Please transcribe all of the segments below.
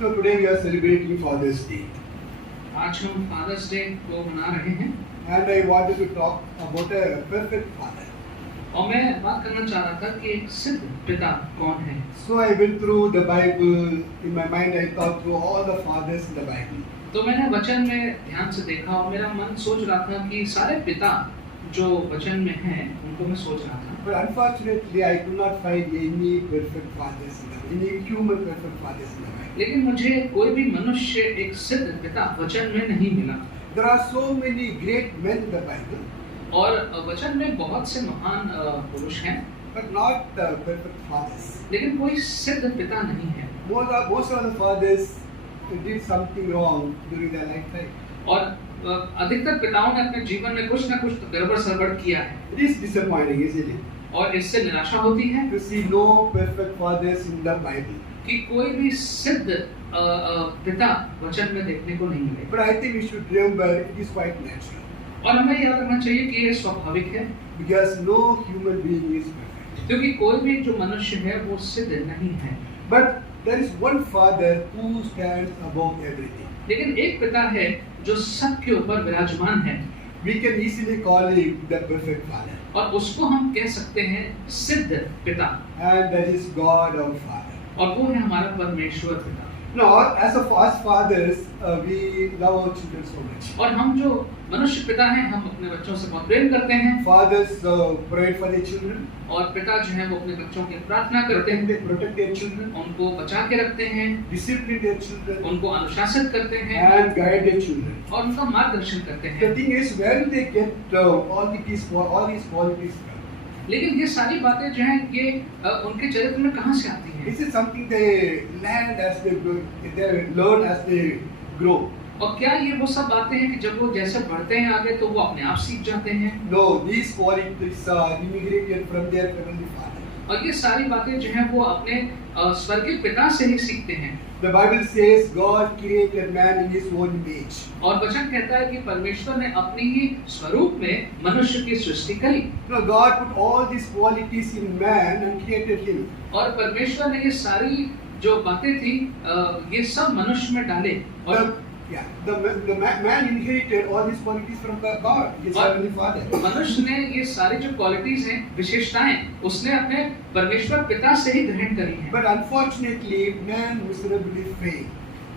So today we are celebrating Father's Day, आज हम fathers day को मना रहे हैं and I wanted to talk about a perfect father. और मैं बात करना चाह रहा था कि एक सिद्ध पिता कौन है। So I went through the Bible. In my mind, I thought through all the fathers in the Bible. तो मैंने वचन में ध्यान से देखा और मेरा मन सोच रहा था कि सारे पिता जो वचन में हैं उनको मैं सोच रहा था। But unfortunately, I could not find any perfect fathers in the Bible, any human perfect fathers in the Bible. लेकिन मुझे कोई भी मनुष्य एक सिद्ध पिता वचन में नहीं मिला। There are so many great men in the Bible, और वचन में बहुत से महान पुरुष हैं, but not perfect fathers. लेकिन कोई सिद्ध पिता नहीं है। Most of the fathers did something wrong during their lifetime. और अधिकतर पिताओं ने अपने जीवन में कुछ न कुछ तो गड़बड़ सड़बड़ किया है It is disappointing, isn't it? और इससे निराशा होती है To see no perfect fathers in the Bible. कि कोई भी सिद्ध पिता वचन में देखने को नहीं मिले। But I think we should remember it is quite natural, और हमें याद रखना चाहिए कि ये स्वाभाविक है, because no human being is perfect. क्योंकि कोई भी जो मनुष्य है वो सिद्ध नहीं है। But there is one father who stands above everything. लेकिन एक पिता है जो सबके ऊपर विराजमान है We can easily call him the perfect father, और उसको हम कह सकते हैं सिद्ध पिता, and that is God our Father. और वो है हमारा परमेश्वर पिता। Now, as fathers, we love our children so much. और हम जो मनुष्य पिता हैं हम अपने बच्चों से बहुत प्रेम करते हैं Fathers pray for their children, और पिता जो है वो अपने बच्चों की प्रार्थना करते हैं, protect their children, उनको बचा के रखते हैं, discipline their children, उनको अनुशासित करते हैं and guide their children. और उनका मार्गदर्शन करते The हैं। thing is, where do they get all these qualities from? लेकिन ये सारी बातें जो हैं ये उनके चरित्र में कहाँ से आती हैं? This is something they learn as they grow, they learn as they grow. और क्या ये वो सब बातें हैं कि जब वो जैसे बढ़ते हैं आगे तो वो अपने आप सीख जाते हैं? No, these qualities are immigrated from their heavenly Father. और ये सारी बातें जो हैं वो अपने स्वर्गीय पिता से ही सीखते हैं। The Bible says God created man in His own image. और वचन कहता है कि परमेश्वर ने अपनी ही स्वरूप में मनुष्य की सृष्टि करी। No, God put all these qualities in man and created him. और परमेश्वर ने ये सारी जो बातें थी ये सब मनुष्य में डाले और The man inherited all these qualities from God, His heavenly Father. मनुष्य ने ये सारी जो क्वालिटीज हैं, विशेषताएं उसने अपने परमेश्वर पिता से ही ग्रहण करी हैं। But unfortunately, man miserably failed.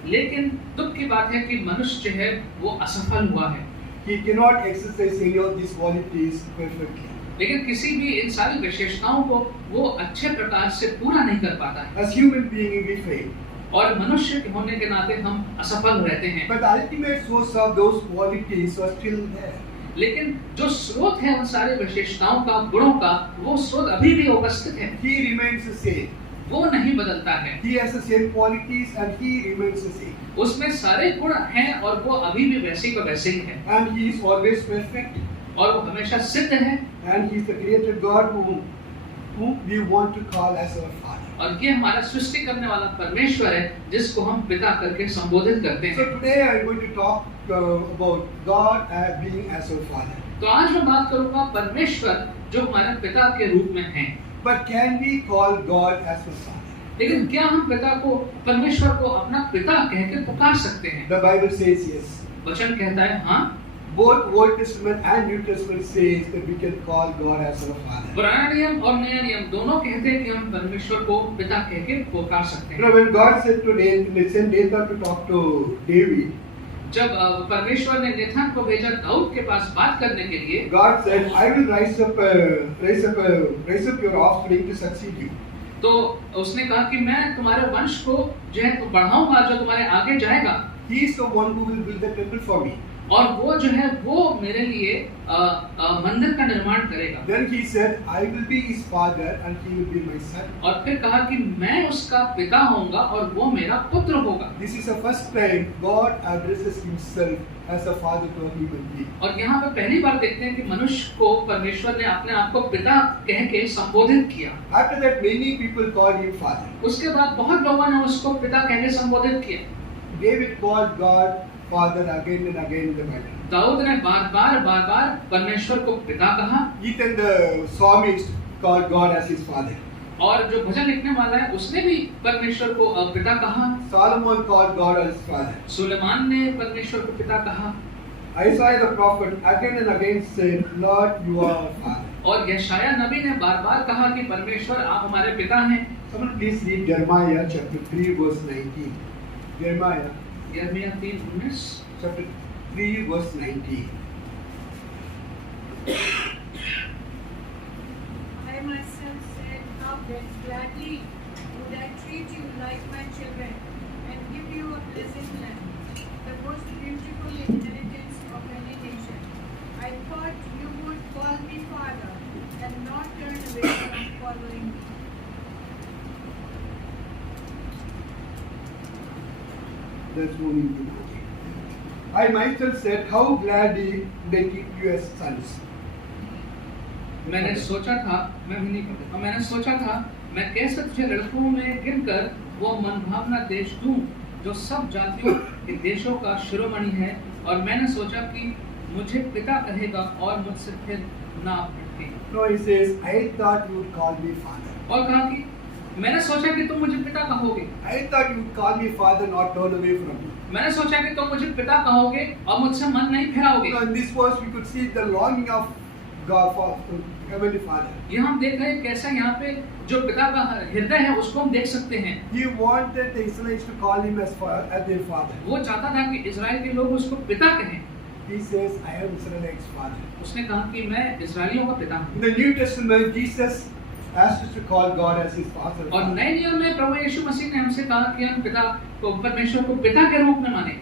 लेकिन दुख की बात है कि मनुष्य जो है वो असफल हुआ है। He cannot exercise any of these qualities perfectly. लेकिन किसी भी इन सारी विशेषताओं को वो अच्छे प्रकार से पूरा नहीं कर पाता है। As human beings, we fail. और मनुष्य होने के नाते हम असफल रहते हैं। But the ultimate source of those qualities are still there. लेकिन जो स्रोत है उन सारी विशेषताओं का, गुणों का, वो स्रोत अभी भी उपस्थित है। He remains the same. वो नहीं बदलता है। He has the same qualities and he remains the same. उसमें सारे गुण हैं और वो अभी भी वैसे का वैसे ही है। And he is always perfect. और वो हमेशा सिद्ध है। And he is the created God whom we want to call as our Father. और ये हमारा सृष्टि करने वाला परमेश्वर है जिसको हम पिता करके संबोधित करते So हैं। today I am going to talk about God being as our Father. तो आज मैं बात करूंगा परमेश्वर जो हमारे पिता के रूप में हैं। But can we call God as our Father? लेकिन क्या हम पिता को, परमेश्वर को अपना पिता कह के पुकार सकते हैं? The Bible says yes. वचन कहता है हाँ। Both Old Testament and New Testament says that we can call God as our Father. पुराना नियम और नया नियम दोनों कहते हैं कि हम परमेश्वर को पिता कह के पुकार सकते You हैं। know, when God said to Nathan to talk to David, जब परमेश्वर ने नेथन को भेजा दाऊद के पास बात करने के लिए, God said, "I will raise up your offspring to succeed you." तो उसने कहा कि मैं तुम्हारे वंश को जो है बढ़ाऊंगा, जो तुम्हारे आगे जाएगा। He is the one who will build the temple for me. और वो जो है वो मेरे लिए मंदिर का निर्माण करेगा। Then he said, "I will be his father and he will be my son." और फिर कहा कि मैं उसका पिता होऊंगा और वो मेरा पुत्र होगा। This is the first time God addresses himself as a father to a human being. और यहाँ पे पहली बार देखते हैं कि मनुष्य को परमेश्वर ने अपने आप को पिता कह के संबोधित किया। After that, many people called him father. उसके बाद बहुत लोगों ने उसको पिता कह के संबोधित किया। David called God Father again and again in the Bible. Dawood ने बार बार परमेश्वर को पिता कहा। Even the psalmist called God as his father. और जो भजन लिखने वाला है उसने भी परमेश्वर को पिता कहा। Solomon called God as Father. Suleman ने परमेश्वर को पिता कहा। Isaiah the prophet again and again said, Lord, you are our Father. और यशायाह नबी ने बार-बार कहा कि परमेश्वर आप हमारे पिता हैं। Someone please read Jeremiah chapter 3 verse 19. Jeremiah यिर्मयाह 3:19 chapter 3 verse 19. I myself said, how gladly would I treat you like my children and give you a pleasant land, the most beautiful inheritance of any nation. I thought you would call me Father and not turn away from following me. That's moving to Magi. I myself said, how gladly would I keep you as sons. मैंने सोचा था मैं कैसे तुझे लड़कों में गिनकर वो मनभावना देश दूं जो सब जातियों के देशों का शिरोमणि है, और मैंने सोचा कि मुझे पिता कहेगा और मुझसे फिर ना हटेगा। No, he says, I thought you would call me Father. और कहा कि मैंने सोचा कि तुम मुझे पिता कहोगे। I thought you would call me Father, not turn away from me. मैंने सोचा कि तुम मुझे पिता कहोगे और मुझसे मन नहीं फिराओगे। So in this verse we could see the longing of God for Heavenly Father. ये हम देख रहे हैं कैसा यहाँ पे जो पिता का हृदय है उसको हम देख सकते हैं। He wanted the Israelites to call him as their father. वो चाहता था कि इजराइल के लोग उसको पिता कहें। He says, I am Israelites' father. उसने कहा कि मैं इजराइलियों का पिता हूँ। In the New Testament, Jesus asked us to call God as his father. और नए नियम में प्रभु यीशु मसीह ने हमसे कहा कि हम पिता को परमेश्वर को पिता के रूप में माने।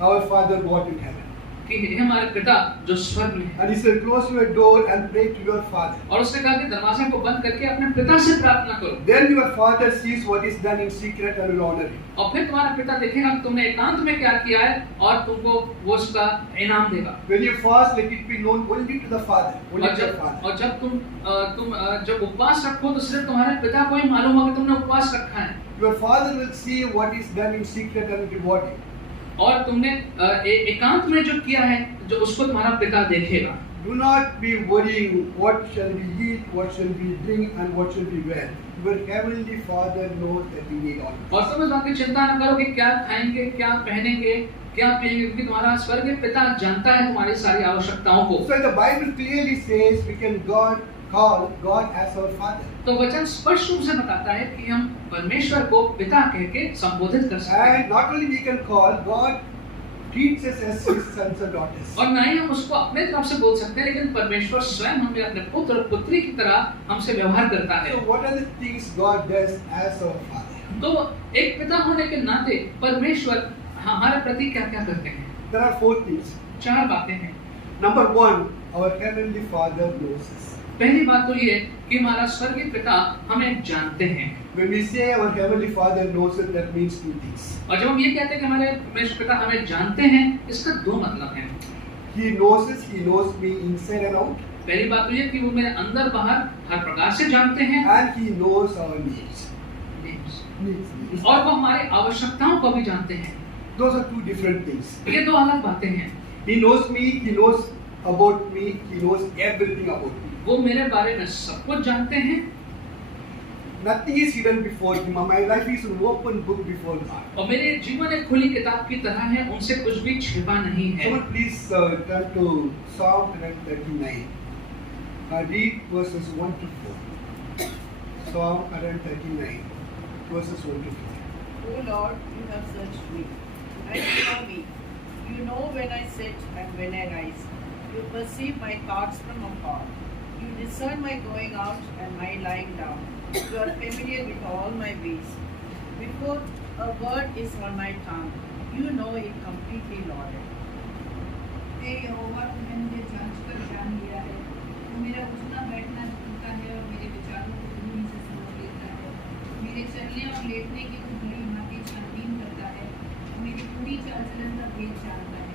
Our Father who art in heaven. कि हे हमारे पिता जो स्वर्ग में है। And he said, close your door and pray to your Father. और उसने कहा कि दरवाजे को बंद करके अपने पिता से प्रार्थना करो। Then your Father sees what is done in secret and will honor you. और फिर तुम्हारा पिता देखेगा कि तुमने एकांत में क्या किया है और तुमको वो उसका इनाम देगा। When you fast, let it be known only to the Father, only to your Father. और जब तुम जब उपवास रखो तो सिर्फ तुम्हारे पिता को ही मालूम होगा कि तुमने उपवास रखा है। Your Father will see what is done in secret and will reward you. और तुमने एकांत में जो किया है जो उसको तुम्हारा पिता देखेगा। Do not be worrying what shall we eat, what shall we drink, and what shall we wear. Your heavenly Father knows that we need all. और तुम इस बात की चिंता न करो कि क्या खाएंगे, क्या पहनेंगे, क्या पिएंगे, क्योंकि तुम्हारा स्वर्गीय पिता जानता है तुम्हारी सारी आवश्यकताओं को। So the Bible clearly says we can call God as our Father. तो वचन स्पष्ट रूप से बताता है कि हम परमेश्वर को पिता कह के संबोधित कर सकते हैं। And not only we can call, God treats us as his sons and daughters. और ना ही हम उसको अपने तरफ से बोल सकते हैं, लेकिन परमेश्वर स्वयं हमें अपने पुत्र और पुत्री की तरह हमसे व्यवहार करता है। So what are the things God does as our Father? तो एक पिता होने के नाते परमेश्वर हमारे प्रति क्या-क्या करते हैं? There are 4 things. 4 बातें हैं। Number 1, our heavenly Father knows us. पहली बात तो ये कि हमारा स्वर्गीय पिता हमें जानते हैं। When we say our heavenly Father knows us, that means 2 things. और जब हम ये कहते हैं कि हमारे परमेश्वर पिता हमें जानते हैं, इसका 2 मतलब हैं। He knows us, he knows me inside and out. पहली बात तो ये कि वो मेरे अंदर बाहर हर प्रकार से जानते हैं। And he knows our needs. Needs. और वो हमारी आवश्यकताओं को भी जानते हैं। Those are 2 different things. ये 2 अलग बातें हैं। He knows me, he knows about me, he knows everything about me. वो मेरे बारे में सब कुछ जानते हैं। Nothing is hidden before him. My life is an open book before God. और मेरे जीवन एक खुली किताब की तरह है, उनसे कुछ भी छिपा नहीं है। Someone please turn to Psalm 139. Read verses 1 to 4. Psalm 139, verses 1 to 4. O Lord, you have searched me and know me. You know when I sit and when I rise. You perceive my thoughts from afar. You discern my going out and my lying down. You are familiar with all my ways. Before a word is on my tongue, you know it completely, Lord. हे यहोवा, तुमने मुझे जांच कर जान लिया है। तू मेरा उठना बैठना जानता है और मेरे विचारों को दूर से समझ लेता है। मेरे चलने और लेटने की तू भली भांति छानबीन करता है और मेरी पूरी चाल चलन का भेद जानता है।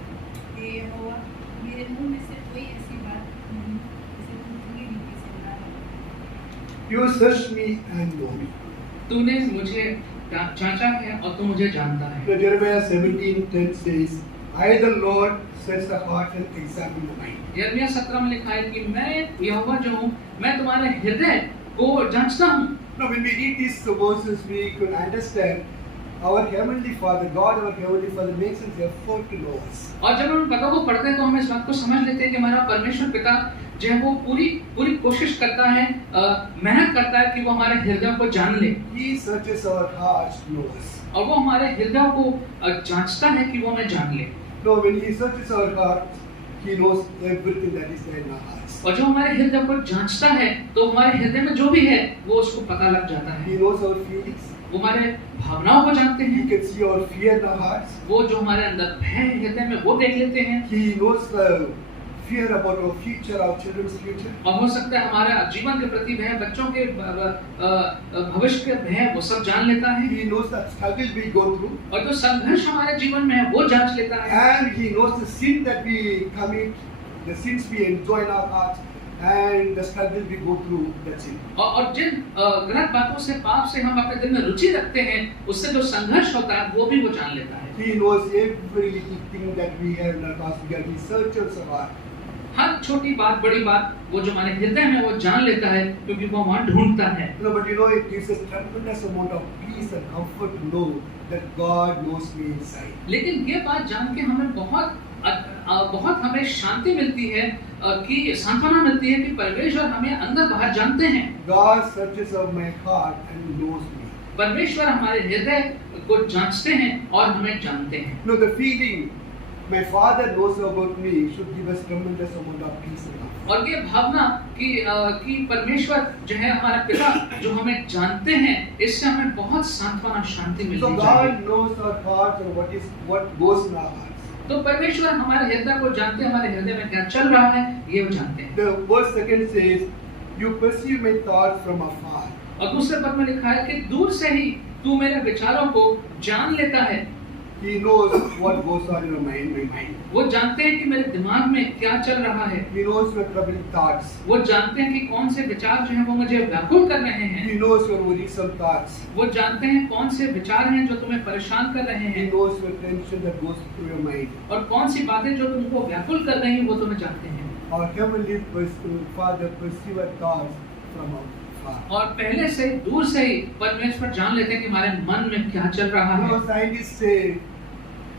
हे यहोवा, मेरे मुंह में से कोई ऐसी बात नहीं जिसे तू पूरी रीति से ना है। You search me and know me. तूने मुझे जांचा है और तू मुझे जानता है। So Jeremiah 17:10 says, I the Lord search the heart and examine the mind. यिर्मयाह 17 में लिखा है कि मैं यहोवा जो हूँ, मैं तुम्हारे हृदय को जांचता हूँ। Now, when we read these verses, we could understand our Heavenly Father, God, our Heavenly Father, makes an effort to know us. और जब हम पदों को पढ़ते हैं तो हम इस बात को समझ लेते हैं कि हमारा परमेश्वर पिता जो है वो पूरी कोशिश करता है, मेहनत करता है कि वो हमारे हृदयों को जान ले, He searches our hearts to know us. और वो हमारे हृदयों को जांचता है कि वो हमें जान ले। No, when He searches our hearts, He knows everything that is there in our hearts. और जो हमारे हृदय को जांचता है तो हमारे हृदय में जो भी है वो उसको पता लग जाता है। He knows our feelings. वो हमारे भावनाओं को जानते He हैं, can see our fear in our hearts. वो जो हमारे अंदर भय है हृदय में वो देख लेते हैं, He knows the fear about our future, our children's future. और हो सकता है हमारे जीवन के प्रति भय, बच्चों के भविष्य के भय वो सब जान लेता है, He knows the struggle we go through. और जो संघर्ष हमारे जीवन में है वो जांच लेता है, And He knows the sin that we commit, the sins we enjoy in our hearts, and the struggle we go through that sin. और जिन गलत बातों से, पाप से हम अपने दिल में रुचि रखते हैं, उससे जो संघर्ष होता है वो भी वो जान लेता है। He knows every little thing that we have in our hearts because He searches our heart. हर छोटी बात, बड़ी बात वो जो हमारे हृदय में वो जान लेता है, क्योंकि वो वहाँ ढूंढता है। But it gives us tremendous amount of peace and comfort to know that God knows me inside. लेकिन ये बात जान के हमें बहुत हमें शांति मिलती है, कि सांत्वना मिलती है कि परमेश्वर हमें अंदर बाहर जानते हैं। God searches of my heart and knows me. परमेश्वर हमारे हृदय को जांचते हैं और हमें जानते हैं। No, the feeling my Father knows about me should give us tremendous amount of peace and comfort. और ये भावना कि परमेश्वर जो है हमारा पिता जो हमें जानते हैं, इससे हमें बहुत सांत्वना, शांति So मिलती है। God knows our hearts and what goes in our hearts. तो परमेश्वर हमारे हृदय को जानते हैं, हमारे हृदय में क्या चल रहा है ये वो जानते हैं। The verse second says, "You perceive my thoughts from afar." और दूसरे पद में लिखा है कि दूर से ही तू मेरे विचारों को जान लेता है। He knows what goes on in my mind. वो जानते हैं कि मेरे दिमाग में क्या चल रहा है, He knows your troubling thoughts. वो जानते हैं कि कौन से विचार जो हैं वो मुझे व्याकुल कर रहे हैं, He knows your worrisome thoughts. वो जानते हैं कौन से विचार हैं जो तुम्हें परेशान कर रहे He हैं, knows your tension that goes through your mind. और कौन सी बातें जो तुमको व्याकुल कर रही हैं वो तुम्हें जानते हैं। Our Heavenly Father perceives our thoughts from afar. और पहले से दूर से ही परमेश्वर जान लेते हैं कि हमारे मन में क्या चल रहा है। Scientists say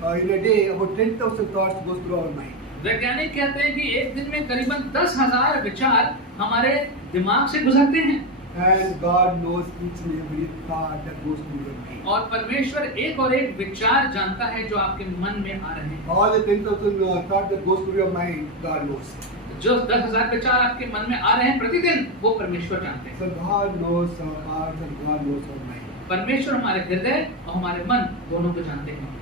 in a day about 10,000 thoughts goes through our mind. वैज्ञानिक कहते हैं कि एक दिन में करीबन 10,000 विचार हमारे दिमाग से गुजरते हैं, And God knows each and every thought that goes through your mind. और परमेश्वर एक और एक विचार जानता है जो आपके मन में आ रहे हैं। All the 10,000 thoughts that goes through your mind, God knows. जो 10,000 विचार आपके मन में आ रहे हैं प्रतिदिन, वो परमेश्वर जानते हैं। So God knows our hearts and God knows our mind. परमेश्वर हमारे हृदय और हमारे मन दोनों को जानते हैं।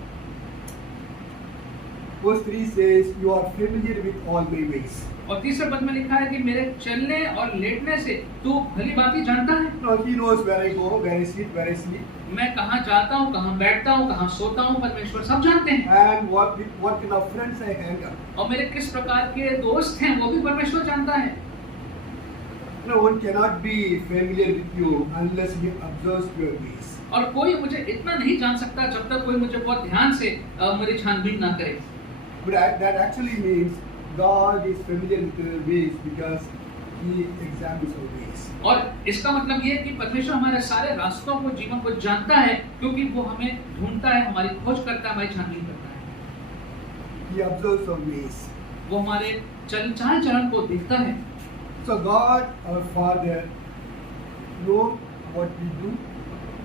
Verse 3 says, "You are familiar with all my ways." और तीसरे पद में लिखा है कि मेरे चलने और लेटने से तू भली भांति जानता है। Now He knows where I go, where I sit, where I sleep, मैं कहाँ जाता हूँ, कहाँ बैठता हूँ, कहाँ सोता हूँ, परमेश्वर सब जानते हैं। and what kind of friends I hang out. और मेरे किस प्रकार के दोस्त हैं वो भी परमेश्वर जानता है। No one cannot be familiar with you unless He observes your ways. और कोई मुझे इतना नहीं जान सकता जब तक कोई मुझे बहुत ध्यान से मेरी छानबीन ना करे। But that actually means God is familiar with your ways because He examines our ways. और इसका मतलब ये है कि परमेश्वर हमारे सारे रास्तों को, जीवन को जानता है, क्योंकि वो हमें ढूंढता है, हमारी खोज करता है, हमारी छानबीन करता है। He observes our ways. वो हमारे चाल चलन को देखता है। So God, our Father, knows what we do,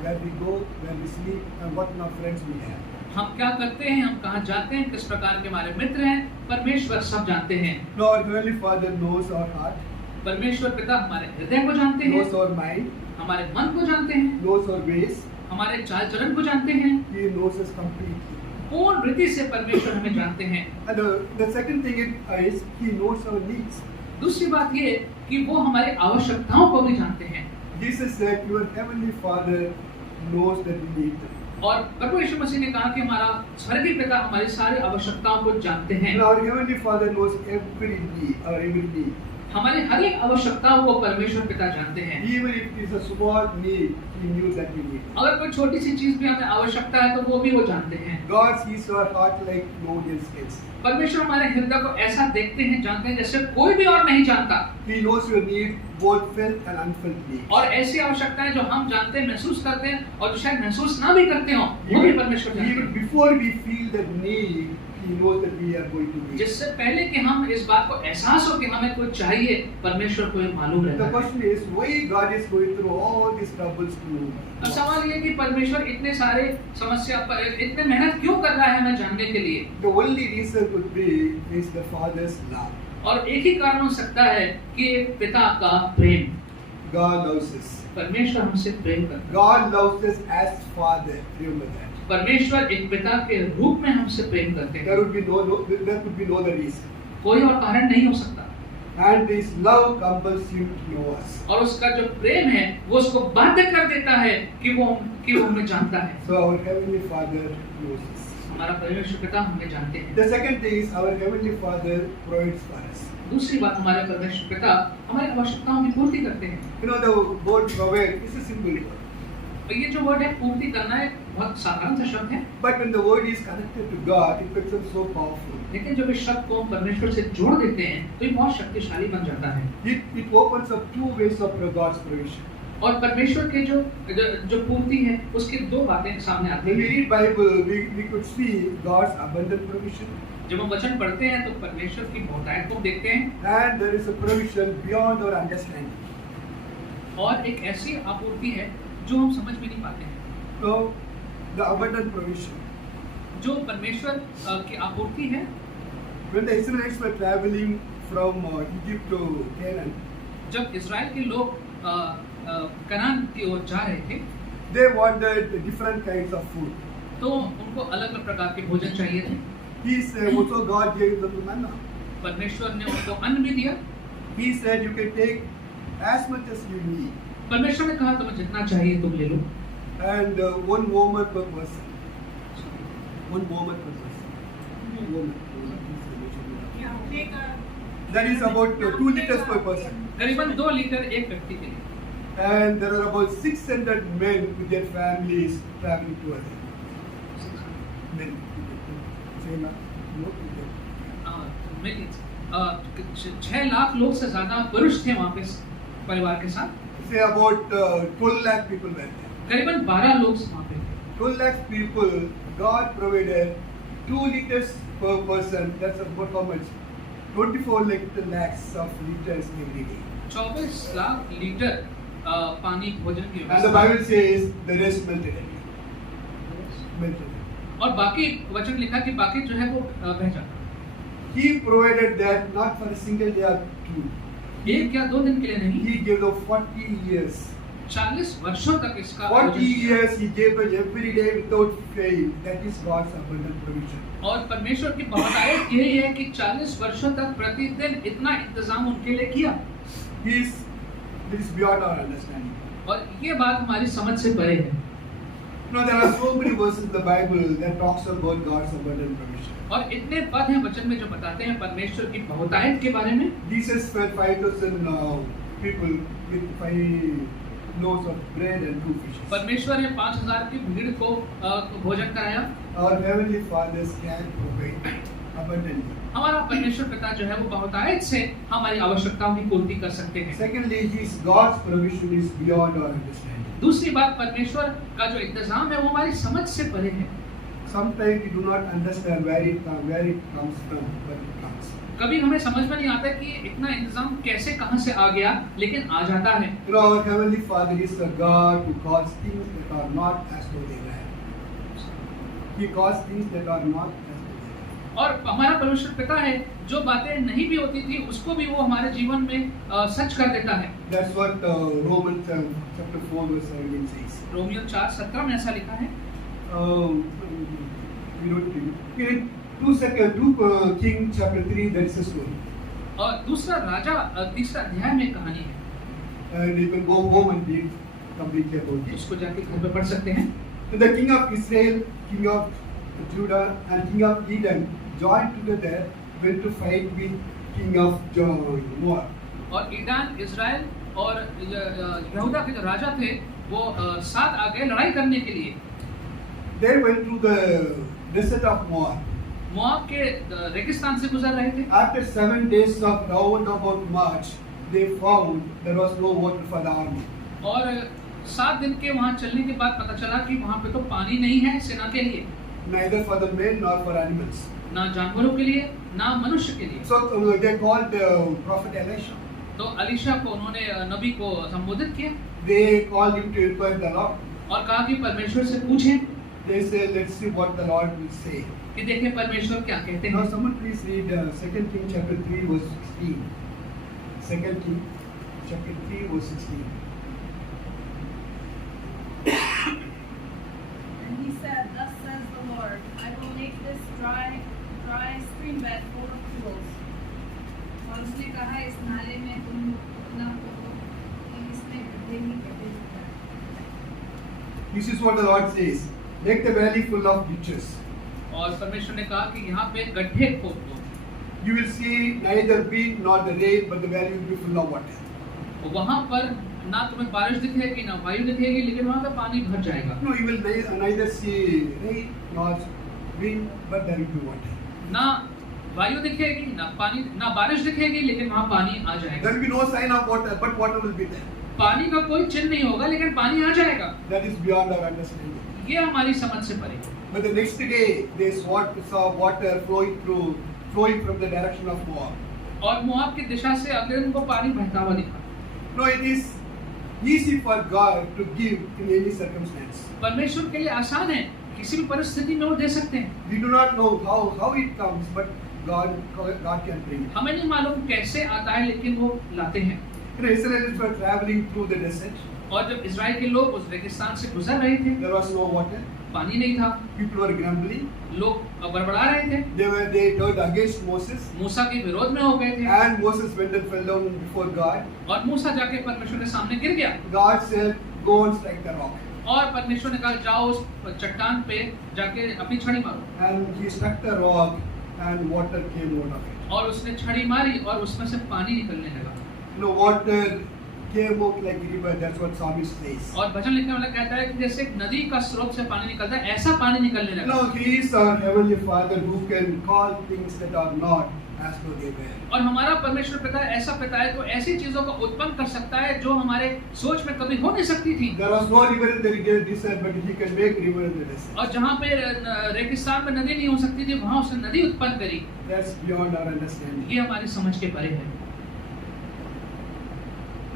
where we go, where we sleep, and what kind of friends we have. हम क्या करते हैं, हम कहाँ जाते हैं, किस प्रकार के हमारे मित्र हैं, परमेश्वर सब जानते हैं। Now our Heavenly Father knows our heart, परमेश्वर पिता हमारे हृदय को जानते हैं, knows our mind, हमारे मन को जानते हैं, knows our ways. हमारे चाल चलन को जानते हैं। He knows us completely. पूर्ण रीति से परमेश्वर हमें जानते हैं। And the second thing is He knows our needs. दूसरी बात ये कि वो हमारे आवश्यकताओं को भी जानते हैं। Jesus said, "Your Heavenly Father knows that we need them." और प्रभु यीशु मसीह ने कहा कि हमारा स्वर्गीय पिता हमारी सारी आवश्यकताओं को जानते हैं। And our Heavenly Father knows every need, our every need. हमारी हर एक आवश्यकताओं को परमेश्वर पिता जानते हैं। Even if it is a small need, He knew that we need. अगर कोई छोटी सी चीज भी हमें आवश्यकता है तो वो भी वो जानते हैं। God sees our heart like no one else can see. परमेश्वर हमारे हृदय को ऐसा देखते हैं, जानते हैं जैसे कोई भी और नहीं जानता। He knows your need, both felt and unfelt need. और ऐसी आवश्यकताएं जो हम जानते हैं, महसूस करते हैं और जो शायद महसूस ना भी करते हो, वो भी परमेश्वर जानते Even हैं। before we feel that need, He knows that we are going to need. जिससे पहले कि हम इस बात को एहसास हो कि हमें कुछ चाहिए, परमेश्वर को ये मालूम The रहता है। question is why God is going through all these troubles to अब सवाल ये है कि परमेश्वर इतने सारे समस्या पर इतने मेहनत क्यों कर रहा है हमें जानने के लिए? The only reason could be is the Father's love. और एक ही कारण हो सकता है कि एक पिता का प्रेम। God loves us. परमेश्वर हमसे प्रेम करता है। God loves us as Father. Remember that. परमेश्वर एक पिता के रूप में हमसे प्रेम करते There हैं। would be there could be no other reason. कोई और कारण नहीं हो सकता। And His love compels Him to know us. और उसका जो प्रेम है वो उसको बाध्य कर देता है कि वो हमें जानता है। So our Heavenly Father knows us. हमारा परमेश्वर पिता हमें जानते हैं। The second thing is our Heavenly Father provides for us. दूसरी बात, हमारे परमेश्वर पिता हमारी आवश्यकताओं की पूर्ति करते हैं। You know the word provide is a simple word. और ये जो वर्ड है पूर्ति करना, एक बहुत साधारण सा शब्द है, But when the word is connected to God, it becomes so powerful. लेकिन जब इस शब्द को हम परमेश्वर से जोड़ देते हैं तो ये बहुत शक्तिशाली बन जाता है। It opens up two ways of God's provision. और परमेश्वर के जो पूर्ति है उसकी दो बातें सामने आती When we हैं। read Bible, we could see God's abundant provision, जब हम वचन पढ़ते हैं तो परमेश्वर की बहुतायत को देखते हैं and there is a provision beyond our understanding. और एक ऐसी आपूर्ति है जो हम समझ भी नहीं पाते हैं। So the abundant provision. जो परमेश्वर की आपूर्ति है, When the Israelites were traveling from Egypt to Canaan, जब इजराइल के लोग कनान की ओर जा रहे थे they wanted different kinds of food. तो उनको अलग अलग प्रकार के भोजन चाहिए थे। He said, also God gave them the manna. परमेश्वर ने उनको अन्न भी दिया। He said, you can take as much as you need, परमेश्वर ने कहा तुम्हें जितना चाहिए तुम ले लो। and one woman per person. One woman per person. Woman. That is about 2 liters per person. करीबन 2 लीटर एक व्यक्ति के लिए। And there are about 600 men with their families traveling together. Men. Say not, no people. 6 lakh लोग से ज्यादा पुरुष थे वहाँ पे परिवार के साथ। Say about 12 lakh people were there. करीबन 12 लोग वहाँ पे थे। 12 lakh people, God provided 2 liters per person. That's about how much? 24 lakhs of liters every day. 24 lakh litre पानी भोजन की And the Bible says the rest melted away. Melted away. और बाकी वचन लिखा कि बाकी जो है वो बह जाता। He provided that not for a single day or two. एक या 2 दिन के लिए नहीं, He gave them 40 years. 40 वर्षों तक इसका 40 आयोजन किया। years He gave them every day without fail. That is God's abundant provision. और परमेश्वर की बहुतायत यही है कि 40 वर्षों तक प्रतिदिन इतना इंतजाम उनके लिए किया। It is beyond our understanding. और ये बात हमारी समझ से परे है। Now there are so many verses in the Bible that talks about God's abundant provision. और इतने पद हैं वचन में जो बताते हैं परमेश्वर की बहुतायत के बारे में। Jesus fed 5,000 people with 5 loaves of bread and 2 fishes. परमेश्वर ने 5000 की भीड़ को भोजन कराया। Our heavenly fathers can provide abundantly. हमारा परमेश्वर पिता जो है वो बहुतायत से हमारी आवश्यकताओं की पूर्ति कर सकते हैं। Secondly, God's provision is beyond our understanding. दूसरी बात, परमेश्वर का जो इंतजाम है वो हमारी समझ से परे है। Sometimes we do not understand where it comes from, but it comes. कभी हमें समझ में नहीं आता कि इतना इंतजाम कैसे कहां से आ गया, लेकिन आ जाता है। You know, our heavenly Father is a God who calls things that are not as though they were. He calls things that are not as though they were. और हमारा परमेश्वर पिता है जो बातें नहीं भी होती थी उसको भी वो हमारे जीवन में सच कर देता है। That's what Romans chapter 4 verse 17 says. Romeo 4:17 में ऐसा लिखा है। We don't read it. In 2 King chapter 3 there is a story. और दूसरा राजा 3रा अध्याय में कहानी है। And you can go home and read completely about it. उसको जाके घर पे पढ़ सकते हैं। The king of Israel, king of Judah and king of Edom joined together went to fight with king of Moab. और ईरान, इजराइल और यहूदा के जो राजा थे वो साथ आ गए लड़ाई करने के लिए। They went through the desert of Moab. Moab के रेगिस्तान से गुजर रहे थे। After 7 days of roundabout march, they found there was no water for the army. और 7 दिन के वहाँ चलने के बाद पता चला कि वहाँ पे तो पानी नहीं है सेना के लिए, Neither for the men nor for animals. ना जानवरों के लिए ना मनुष्य के लिए। So they called Prophet Elisha. तो अलीशा को उन्होंने नबी को संबोधित किया They called him to inquire the Lord. और कहा कि परमेश्वर से पूछें They said, let's see what the Lord will say. कि देखें परमेश्वर क्या कहते Now हैं। someone please read 2 King chapter 3 verse 16. 2 King chapter 3 verse 16. And he said, Thus says the Lord, I will make this dry stream bed full of pools. और उसने कहा इस नाले में तुम उतना करो कि इसमें गड्ढे ही गड्ढे हो जाएं। This is what the Lord says. Make the valley full of ditches. और परमेश्वर ने कहा कि यहाँ पे गड्ढे खोद दो। You will see neither wind nor the rain, but the valley will be full of water. वहाँ पर ना तुम्हें बारिश दिखेगी ना वायु दिखेगी, लेकिन वहाँ पे पानी भर जाएगा। No, you will neither see rain nor wind, but there will be water. ना वायु दिखेगी ना पानी ना बारिश दिखेगी, लेकिन वहाँ पानी आ There जाएगा। will be no sign of water, but water will be there. पानी का कोई चिन्ह नहीं होगा, लेकिन पानी आ जाएगा। That is beyond our understanding. ये हमारी समझ से परे है। But the next day, they saw water flowing from the direction of Moab. और मोआब की दिशा से अगले दिन को पानी बहता हुआ दिखा। No, it is easy for God to give in any circumstance. परमेश्वर के लिए आसान है, किसी भी परिस्थिति में वो दे सकते हैं। We do not know how it comes, but God can bring it. हमें नहीं मालूम कैसे आता है, लेकिन वो लाते हैं। The Israelites were traveling through the desert. और जब इजराइल के लोग उस रेगिस्तान से गुजर रहे थे, There was no water. पानी नहीं था, People were grumbling. लोग बड़बड़ा रहे थे, They turned against Moses. मूसा के विरोध में हो गए थे। And Moses went and fell down before God. और मूसा जाके परमेश्वर के सामने गिर गया God said, go and strike the rock. और परमेश्वर ने कहा जाओ उस चट्टान पे जाके अपनी छड़ी मारो। And he struck the rock and water came out of it. और उसने छड़ी मारी और उसमें से पानी निकलने लगा। Water came out like a river. That's what Psalmist says. और भजन लिखने वाला कहता है कि जैसे एक नदी का स्रोत से पानी निकलता है, ऐसा पानी निकलने लगा। No, he is our heavenly Father who can call things that are not as though they were. और हमारा परमेश्वर पिता ऐसा पिता है, तो ऐसी चीजों को उत्पन्न कर सकता है जो हमारे सोच में कभी हो नहीं सकती थी। There was no river in the desert, but he can make river in the desert. और जहाँ पे रेगिस्तान में नदी नहीं हो सकती थी, वहाँ उसने नदी उत्पन्न करी। That's beyond our understanding. ये हमारी समझ के परे है।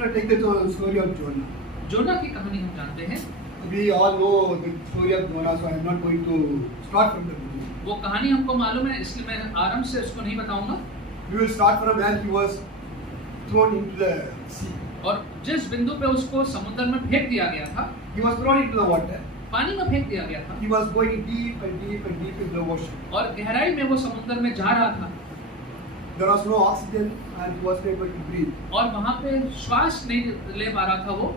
Now take the story of Jonah. जोना की कहानी हम जानते हैं। We all know the story of Jonah, so I am not going to start from the beginning. वो कहानी हमको मालूम है, इसलिए मैं आरंभ से उसको नहीं बताऊंगा। We will start from when he was thrown into the sea. और जिस बिंदु पे उसको समुद्र में फेंक दिया गया था, He was thrown into the water. पानी में फेंक दिया गया था He was going deep and deep and deep into the ocean. और गहराई में वो समुद्र में जा रहा था There was no oxygen and he was not able to breathe. और वहाँ पे श्वास नहीं ले पा रहा था वो।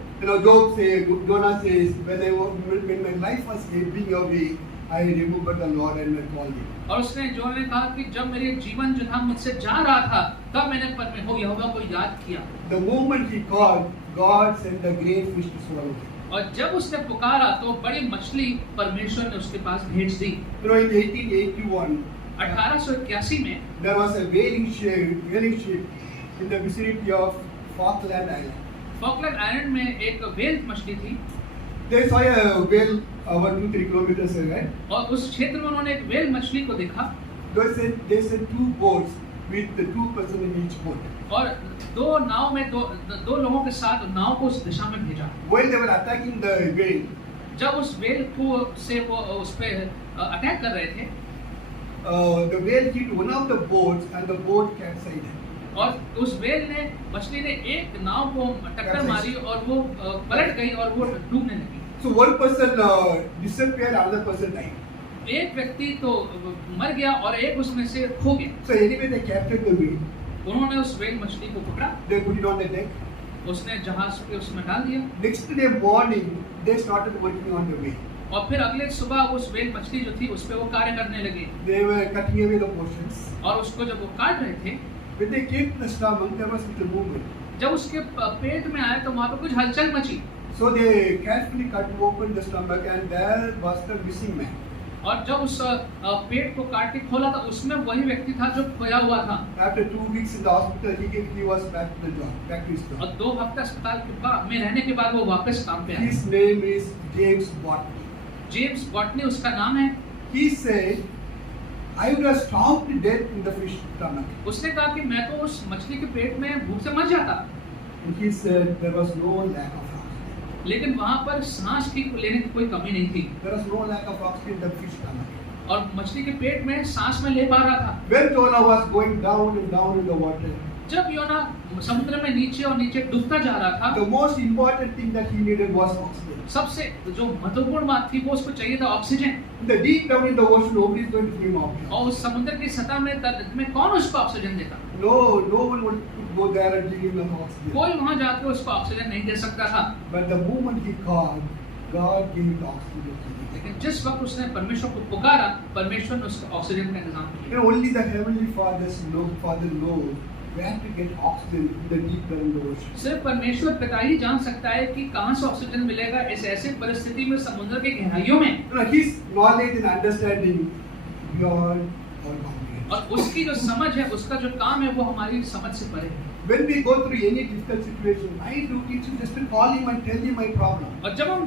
Jonah says, when my life was being away, I remembered the Lord and I called him. और उसने जोना ने कहा कि जब मेरे जीवन जो था मुझसे जा रहा था, तब मैंने यहोवा को याद किया। The moment he called, God sent a great fish to swallow him. और जब उसने पुकारा तो बड़ी मछली परमेश्वर ने उसके पास भेज दी। In 1881, 1881 में there was a whaling ship in the vicinity of Falkland Island. Falkland island में एक व्हेल मछली थी They saw a whale over 2-3 kilometers away. और उस क्षेत्र में उन्होंने एक व्हेल मछली को देखा They sent 2 boats with the 2 persons in each boat. और दो नाव में दो लोगों के साथ नाव को उस दिशा में भेजा। While they were attacking the whale, जब उस व्हेल को से वो उस पे अटैक कर रहे थे, the whale hit one of the boats and the boat capsized. और उस व्हेल ने मछली ने एक नाव को टक्कर मारी और वो पलट गई और वो डूबने लगी। So one person disappeared, another person died. एक व्यक्ति तो मर गया और एक उसमें से खो गया। So anyway, they captured the whale. उन्होंने उस व्हेल मछली को पकड़ा, They put it on the deck. उसने जहाज पे उसमें डाल दिया Next day morning, they started working on the whale. और फिर अगले सुबह उस व्हेल मछली जो थी उस पे वो कार्य करने लगे। They were cutting away the portions. और उसको जब वो काट रहे थे, When they came to the stomach, there was little movement. जब उसके पेट में आए तो वहाँ पे कुछ हलचल मची So they carefully cut open the stomach, and there was the missing man. और जब उस पेट को काट के खोला था उसमें वही व्यक्ति था जो खोया हुआ था। After 2 weeks in the hospital, he was back to the job, back to his job. और 2 हफ्ते अस्पताल में रहने के बाद वो वापस काम पे आया। His name is James Botany. James botany उसका नाम है। He said, I would have stopped dead in the fish stomach. उसने कहा कि मैं तो उस मछली के पेट में भूख से मर जाता। And he said there was no lack of oxygen. लेकिन वहाँ पर सांस की लेने की कोई कमी नहीं थी। There was no lack of oxygen in the fish stomach. और मछली के पेट में सांस में ले पा रहा था। When Jonah was going down and down in the water, जब योना समुद्र में नीचे और नीचे डूबता जा रहा था, the most important thing that he needed was oxygen. सबसे जो महत्वपूर्ण बात थी वो उसको चाहिए था oxygen. In the deep down in the ocean, nobody is going to give him oxygen. और उस समुद्र की सतह में कौन उसको ऑक्सीजन देता? No one would go there and give him oxygen. कोई वहाँ जाकर उसको ऑक्सीजन नहीं दे सकता था। But the moment he called, God gave him the oxygen. लेकिन जिस वक्त उसने परमेश्वर को पुकारा, परमेश्वर ने उसको ऑक्सीजन का इंतजाम किया। And only the heavenly Father knows where to get oxygen in the deep down in the ocean. सिर्फ परमेश्वर पिता ही जान सकता है कि कहाँ से ऑक्सीजन मिलेगा इस ऐसी परिस्थिति में, समुद्र के गहराइयों में। You know, his knowledge and understanding beyond our comprehension. और उसकी जो समझ है, उसका जो काम है, वो हमारी समझ से परे है। When we go through any difficult situation, my duty is just to call him and tell him my problem. और जब हम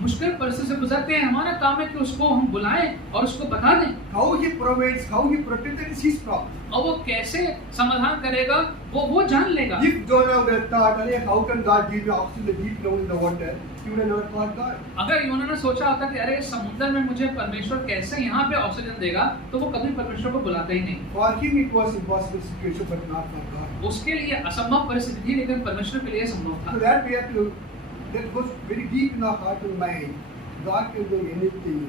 मुश्किल परिस्थिति से गुजरते हैं, हमारा काम है कि उसको हम बुलाएं और उसको बता दें। How he provides, how he protects, that is his problem. और वो कैसे समाधान करेगा, वो जान लेगा। If Jonah would have thought, "Arey, how can God give you oxygen deep down in the water?" he would have never called God. अगर योना ने सोचा होता कि अरे समुद्र में मुझे परमेश्वर कैसे यहाँ पे ऑक्सीजन देगा, तो वो कभी परमेश्वर को बुलाता ही नहीं। For him it was impossible situation, but not for God. उसके लिए असंभव परिस्थिति थी, लेकिन परमेश्वर के लिए संभव So था। that we have to, that goes very deep in our heart and mind. God can do anything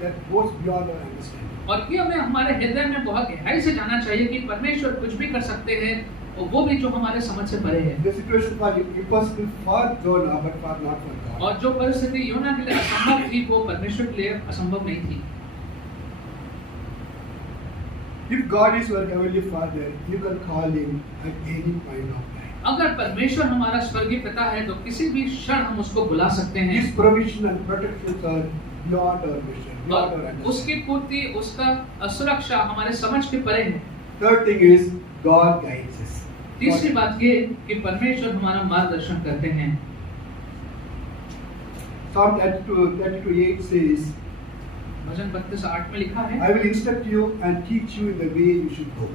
that goes beyond our understanding. और ये हमें हमारे हृदय में बहुत गहराई से जानना चाहिए कि परमेश्वर कुछ भी कर सकते हैं, और वो भी जो हमारे समझ से परे है। The situation was impossible for Jonah, but for not for God. और जो परिस्थिति योना के लिए असंभव थी, वो परमेश्वर के लिए असंभव नहीं थी। If God is your heavenly Father, you can call him at any point of time. अगर परमेश्वर हमारा स्वर्गीय पिता है, तो किसी भी क्षण हम उसको बुला सकते हैं। His provision and protections are beyond our vision, beyond our understanding. उसकी पूर्ति, उसका सुरक्षा हमारे समझ के परे है। Third thing is God guides us. तीसरी बात ये कि परमेश्वर हमारा मार्गदर्शन करते हैं। Psalm 32:8 says, भजन 32:8 में लिखा है, I will instruct you and teach you in the way you should go.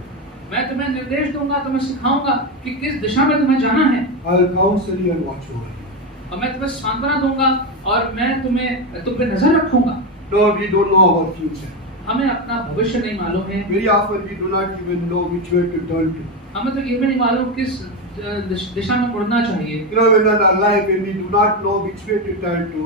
मैं तुम्हें निर्देश दूंगा, तुम्हें सिखाऊंगा कि किस दिशा में तुम्हें जाना है। I will counsel you and watch over you. और मैं तुम्हें सांत्वना दूंगा और मैं तुम पे नजर रखूंगा। No, we don't know our future. हमें अपना भविष्य नहीं मालूम है। Very often we do not even know which way to turn to. हमें तो ये भी नहीं मालूम किस दिशा में मुड़ना चाहिए। You know, when in our life, when we do not know which way to turn to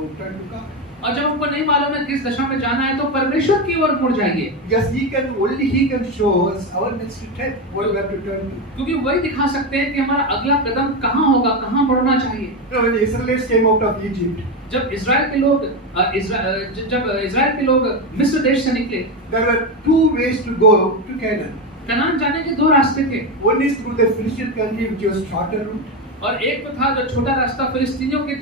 God. और जब हमको नहीं मालूम है किस दिशा में जाना है, तो परमेश्वर की ओर मुड़ जाएंगे। Because only He can show us our next step, what we have to turn to. क्योंकि वही दिखा सकते हैं कि हमारा अगला कदम कहाँ होगा, कहाँ बढ़ना चाहिए। You know, when the Israelites came out of Egypt, जब इज़राइल के लोग मिस्र देश से निकले, there were two ways to go to Canaan. Kanan जाने के 2 रास्ते थे। One is through the Philistine country, which was shorter route. और एक तो था जो छोटा रास्ता फिलिस्तीनियों के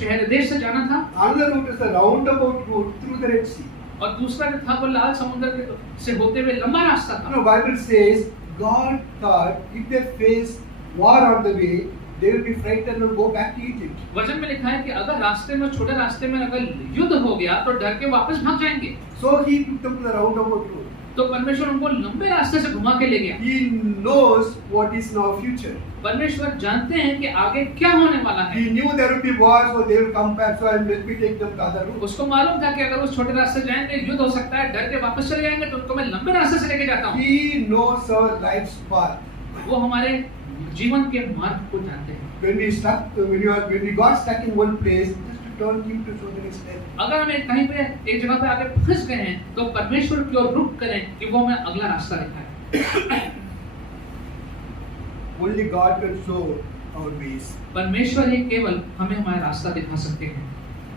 शहर देश से जाना था। Another route is the roundabout route through the Red Sea. और दूसरा जो था वो लाल समुद्र से होते हुए लंबा रास्ता You था। know, Bible says God thought if they face war on the way, they will be frightened and go back to Egypt. वचन में लिखा है कि अगर रास्ते में, छोटे रास्ते में अगर युद्ध हो गया तो डर के वापस भाग जाएंगे। So He took them to the roundabout route. तो परमेश्वर उनको लंबे रास्ते से घुमा के ले गया। He knows what is in our future. परमेश्वर जानते हैं कि आगे क्या होने वाला है। He knew there would be wars, so they will come back. So let me take them to other route. उसको मालूम था कि अगर उस छोटे रास्ते जाएंगे युद्ध हो सकता है, डर के वापस चले जाएंगे, तो उनको मैं लंबे रास्ते से लेके जाता हूँ। He knows our life's path. वो हमारे जीवन के मार्ग को जानते हैं। When we got stuck in one place, just to turn him to show the next step. अगर हम कहीं पे एक जगह पे आगे फंस गए हैं, तो परमेश्वर की ओर रुख करें कि वो हमें अगला रास्ता दिखाए। Only God can show our ways. परमेश्वर ही केवल हमें हमारा रास्ता दिखा सकते हैं।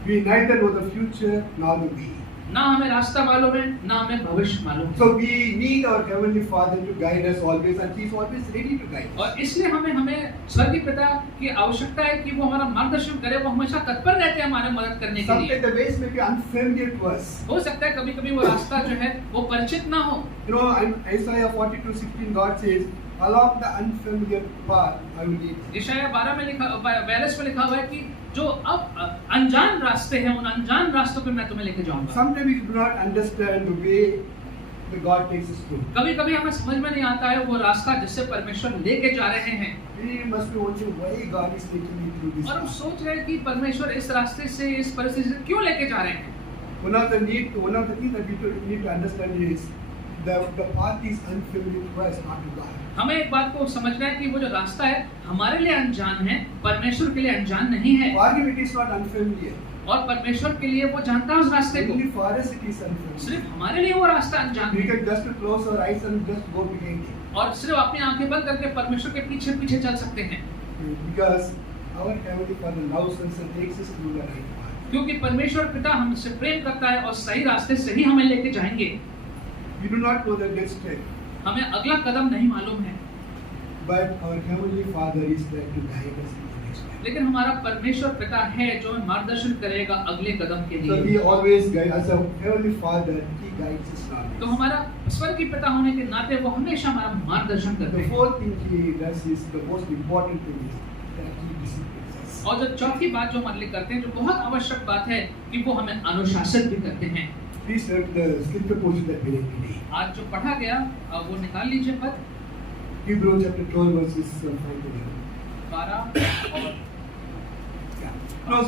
We neither know the future nor the way. ना हमें रास्ता मालूम है, ना हमें भविष्य मालूम है। So we need our Heavenly Father to guide us always, and He is always ready to guide us. और इसलिए हमें स्वर्गीय पिता की आवश्यकता है कि वो हमारा मार्गदर्शन करे। वो हमेशा तत्पर रहते हैं हमारे मदद करने के लिए। Sometimes the ways may be unfamiliar to us. हो सकता है कभी-कभी वो रास्ता जो है वो परिचित ना हो। You know, in Isaiah 42:16, God says, "Along the unfamiliar path I will lead you." यशायाह 42 में लिखा हुआ है कि जो अब अनजान रास्ते हैं, उन अनजान रास्तों पे मैं तुम्हें लेके जाऊंगा। Sometimes we do not understand the way that God takes us through. कभी-कभी हमें समझ में नहीं आता है वो रास्ता जिससे परमेश्वर लेके जा रहे हैं। We must be wondering why God is taking me through this और हम path. सोच रहे हैं कि परमेश्वर इस रास्ते से, इस परिस्थिति से क्यों लेके जा रहे हैं। One of the things that we need to understand is that the path is unfamiliar to us, not to God. हमें एक बात को समझना है कि वो जो रास्ता है हमारे लिए अनजान है, परमेश्वर के लिए अनजान नहीं है। For him it is not unfamiliar. और परमेश्वर के लिए वो जानता है उस रास्ते को। Only for us it is unfamiliar. सिर्फ हमारे लिए वो रास्ता अनजान We है। can just close our eyes and just go behind it. और सिर्फ अपनी आंखें बंद करके परमेश्वर के पीछे पीछे चल सकते हैं। Because our Heavenly Father loves us and takes us through the right path. क्योंकि परमेश्वर पिता हमसे प्रेम करता है और सही रास्ते से ही हमें लेके जाएंगे। We do not know the next step, हमें अगला कदम नहीं मालूम है, but our Heavenly Father is there to guide us in the next step. लेकिन हमारा परमेश्वर पिता है जो हमें मार्गदर्शन करेगा अगले कदम के So लिए। He always guides us. Our Heavenly Father, He guides us not. तो हमारा स्वर्गीय पिता होने के नाते वो हमेशा हमारा मार्गदर्शन करते The हैं। fourth thing He does is the most important thing is that He disciplines us. और जो चौथी बात जो हमारे लिए करते हैं, जो बहुत आवश्यक बात है कि वो हमें अनुशासित भी करते हैं। Please read the scripture portion that we read today. आज जो पढ़ा गया वो निकाल लीजिए पद Hebrews chapter 12 verses 5 to 11. 12 और No,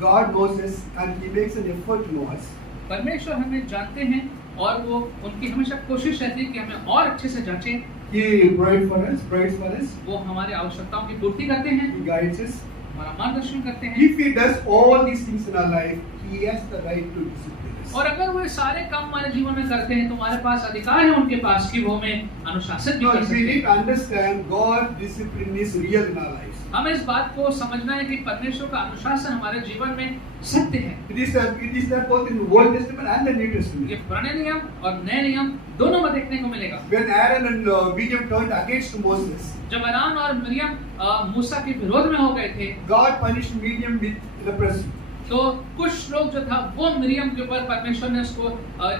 God knows us and He makes an effort to know us. परमेश्वर हमें जानते हैं और वो उनकी हमेशा कोशिश रहती है कि हमें और अच्छे से जांचें। He prays for us. वो हमारे आवश्यकताओं की पूर्ति करते हैं, He guides us. हमारा मार्गदर्शन करते हैं। If He does all these things in our life, He has the right to discipline us. और अगर वो सारे काम हमारे जीवन में करते हैं तो हमारे पास अधिकार है उनके पास कि वो हमें अनुशासित भी No, कर we सकते need हैं। to understand God's discipline is real in our lives. हमें इस बात को समझना है कि परमेश्वर का अनुशासन हमारे जीवन में सत्य है। It is there both in the Old Testament and the New ये Testament. पुराने नियम और नए नियम दोनों में देखने को मिलेगा। When Aaron and Miriam turned against Moses, जब अरान और मरियम मूसा के विरोध में हो गए थे God punished Miriam with leprosy. तो कुछ लोग जो था वो मरियम के ऊपर परमेश्वर ने उसको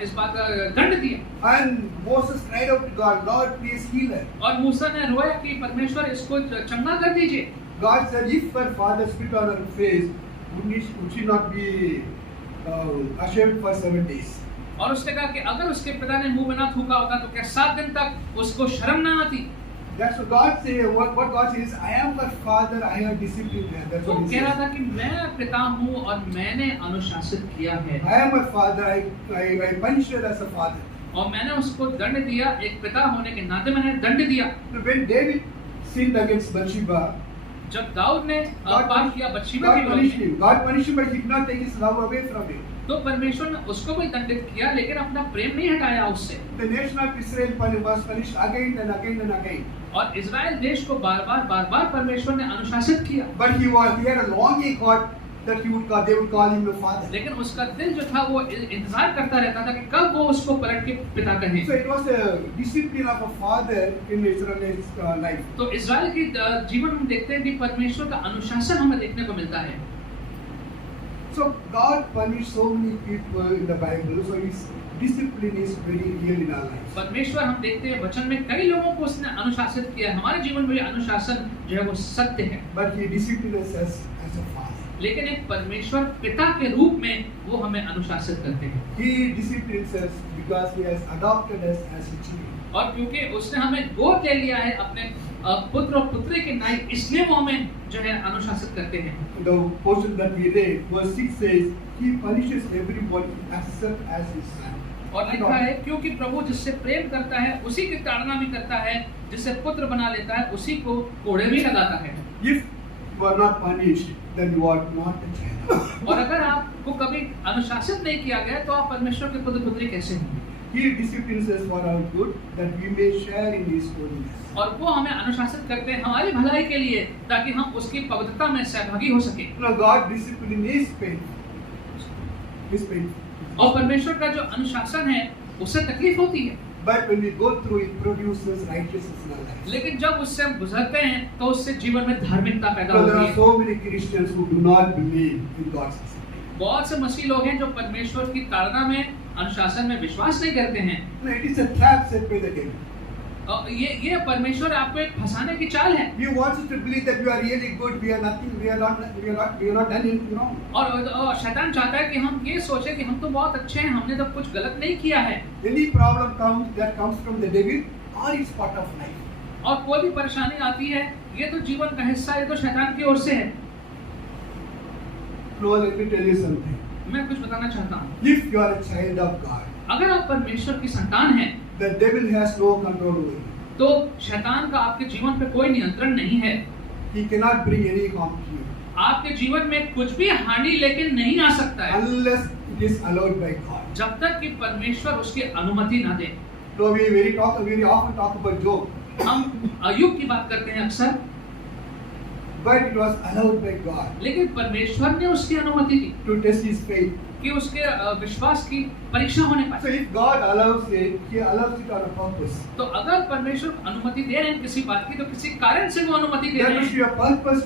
इस बात का दंड दिया। And Moses cried out to God, Lord, please heal her. और मूसा ने रोया कि परमेश्वर इसको चंगा कर दीजिए। God said, if her father spit on her face, would she not be ashamed for 7 days? और उसने कहा कि अगर उसके पिता ने मुंह में ना थूका होता तो क्या 7 दिन तक उसको शर्म ना आती। That's what God says. What God says, I am her father, I have disciplined her. That's वो what He कह रहा says. था कि मैं पिता हूँ और मैंने अनुशासित किया है I am her father, I punished her as a father. और मैंने उसको दंड दिया, एक पिता होने के नाते मैंने दंड दिया। When David sinned against Bathsheba, जब दाऊद ने पाप किया बत्शेबा God के punished विरोध में, him. God punished him, but He did not take His love away from him. तो परमेश्वर ने उसको भी दंडित किया लेकिन अपना प्रेम नहीं हटाया उससे। The nation of Israel was punished again and again and again. और इजराइल देश को बार बार परमेश्वर ने अनुशासित किया। But he had a longing God that they would call him a father. लेकिन उसका दिल जो था वो इंतजार करता रहता था कि कब वो उसको पलट के पिता कहें। So it was a discipline of a father in Israel's life. तो इजराइल की जीवन में देखते हैं कि परमेश्वर का अनुशासन हमें देखने को मिलता है। So God punished so many people in the Bible. So His discipline is very real in our lives. परमेश्वर हम देखते हैं वचन में कई लोगों को उसने अनुशासित किया है। हमारे जीवन में अनुशासन जो है वो सत्य है। But He disciplines us as a father. लेकिन एक परमेश्वर पिता के रूप में वो हमें अनुशासित करते हैं। He disciplines us because He has adopted us as His children. और क्योंकि उसने हमें गोद ले लिया है अपने पुत्र और पुत्री के नाई, इसलिए वो हमें जो है अनुशासित करते हैं। The portion that we read, verse 6 says, He punishes everybody except as His son. और लिखा है क्योंकि प्रभु जिससे प्रेम करता है उसी की ताड़ना भी करता है, जिससे पुत्र बना लेता है उसी को कोड़े भी लगाता है। If you are not punished, then you are not a child. और अगर आपको कभी अनुशासित नहीं किया गया तो आप परमेश्वर के पुत्र पुत्री कैसे होंगे? He disciplines us for our good, that we may share in His holiness. और वो हमें अनुशासित करते हैं हमारी भलाई के लिए ताकि हम उसकी पवित्रता में सहभागी हो सके। You know, God discipline is painful. Is painful. और परमेश्वर का जो अनुशासन है उससे तकलीफ होती है, But when we go through, it produces righteousness in our lives. लेकिन जब उससे हम गुजरते हैं तो उससे जीवन में धार्मिकता पैदा So there होती are है। so many Christians who do not believe in God's discipline. बहुत से मसीह लोग हैं जो परमेश्वर की ताड़ना में, अनुशासन में विश्वास नहीं करते हैं। No, it is a trap set by the devil. और ये परमेश्वर आपको एक फंसाने की चाल है। He wants us to believe that we are really good, we are nothing, we are not done anything wrong. और शैतान चाहता है कि हम ये सोचें कि हम तो बहुत अच्छे हैं, हमने तो कुछ गलत नहीं किया है। Any problem comes from the devil or it's part of life. और कोई भी परेशानी आती है, ये तो जीवन का हिस्सा है, ये तो शैतान की ओर से है। No, let me tell you something. मैं कुछ बताना चाहता हूँ, If you are a child of God, अगर आप परमेश्वर की संतान हैं, the devil has no control over you. तो शैतान का आपके जीवन पे कोई नियंत्रण नहीं है। He cannot bring any harm to you आपके जीवन में कुछ भी हानि लेकिन नहीं आ सकता है, unless it is allowed by God. जब तक कि परमेश्वर उसकी अनुमति ना दे। So we very often talk about Job, हम अय्यूब की बात करते हैं अक्सर, but it was allowed by God लेकिन परमेश्वर ने उसकी अनुमति दी to test his faith. कि उसके विश्वास की परीक्षा होने So पाए। if God allows it, He allows it on a purpose. तो अगर परमेश्वर अनुमति दे रहे हैं किसी बात की, तो किसी कारण से वो अनुमति दे There रहे must be हैं, a purpose